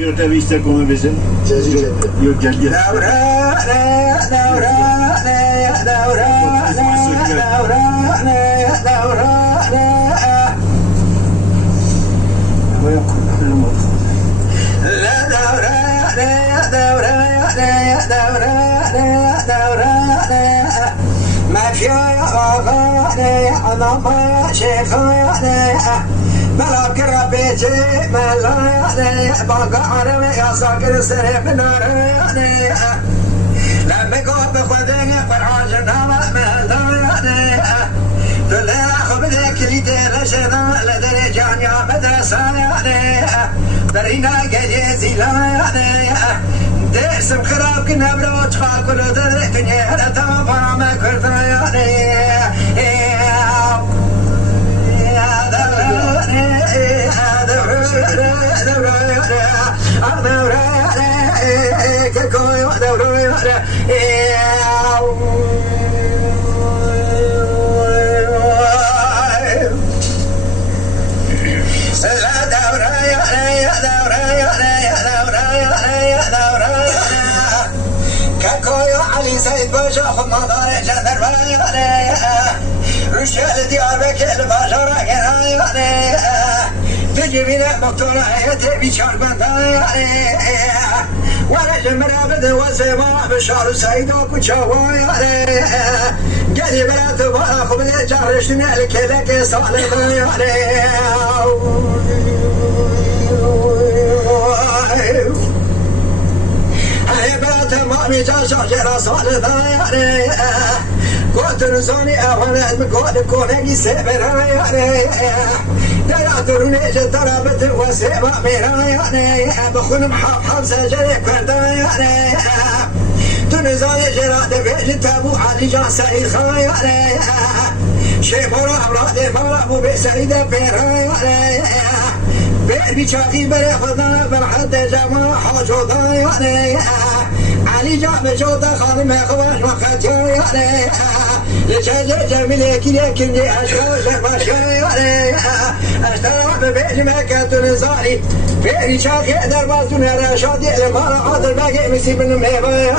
Diyor tabi işte konu bizim. Yok gel gel. ملاب كربيتي ملاياني بقى عربي يا ساكر سريب نارياني لما يقول بخذيني فرعاج النهار ملاياني دولي خبدك اللي تلشنا لدري جامعة مدرسة يعني برينا قيزي لاياني درسم خراب كنا بروج خاكل دري دنيا لتما فرما كرتياني سيد باشا خذ مطار جندر رشال ديار بكل باشا راكن تجيبين مقتولة تبي شربان وانا جمرة بده وسيما بشار سيد وكشوا قالي بلا تبغى خذ جارش مالك لك صالح مامي جا شجرة صالحة قلت نزوني أولا بقول كوني سبرا ترى جدرا بد وسبا ميرا بخون محب سجري كردا تنزوني جراد بيج تابو علي جا سعيد خايا شيبورا أولاد مرا مو بسعيد بيرا بيبي شاقي بري خدا بالحد جمع حاجو ضايا علي جاب جودة خانم خوش مخاتيا لجاجة جميلة كده كنجي أشوش مشايا أشترى ببيج مكة نزاري بيري شاقي دربازون رشادي لمارا عادل باقي مسيب المهبايا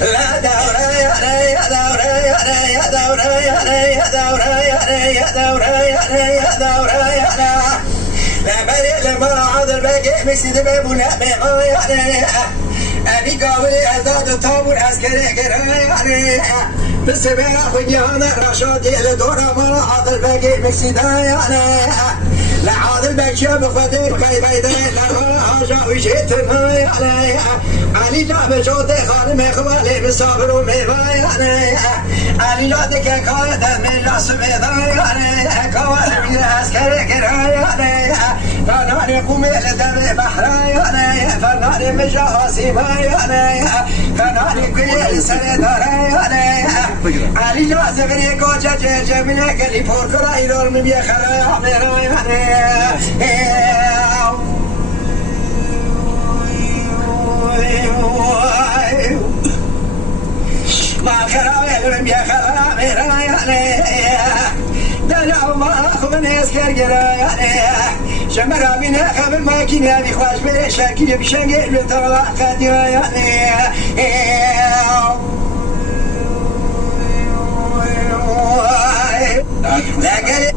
لا دورة يا دورة يا دورة يا دورة يا دورة يا دورة يا لا بري لما عاد الباقي مسيد بابونا بغايا أبي قابلي أزاد الطابور عسكري قرايا بالسبيل أخوي أنا رشادي لدورة ما عاد الباقي مسيدايا لا عاد الباقي شاب خدير كي بيدين لا حاجة وجيت علي جاب جودة خانم خوالي بصابر وميبايا علي جودة كاية من جاس ميدايا كوالي من عسكري قرايا فناني قومي لدمي بحرايا فناني مجاوسي بايا فناني كويل سندرايا علي جاز بري قوجة جميلة قلي فوركرا يدور من بيخرايا ميرايا ما خرايا من بيخرايا ميرايا دلع الله من يسكر قرايا شمرا بنا خبر ما كنا بخواش بلا شاكي بشنقل بطلع قديا لا قال